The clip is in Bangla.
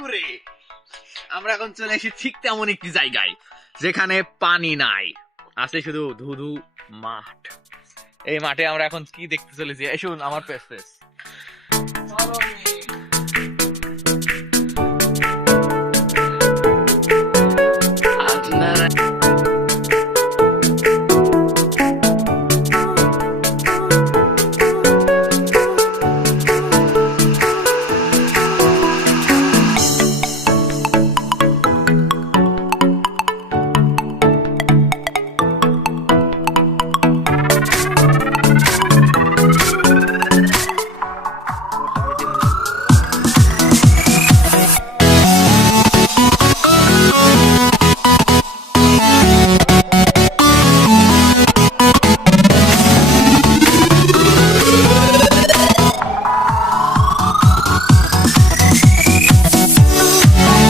পুকুরে। আমরা এখন চলে এসেছি ঠিক তেমন একটি জায়গায় যেখানে পানি নাই, আছে শুধু ধুধু মাঠ। এই মাঠে আমরা এখন কি দেখতে চলেছি, শুন আমার পেস পেস।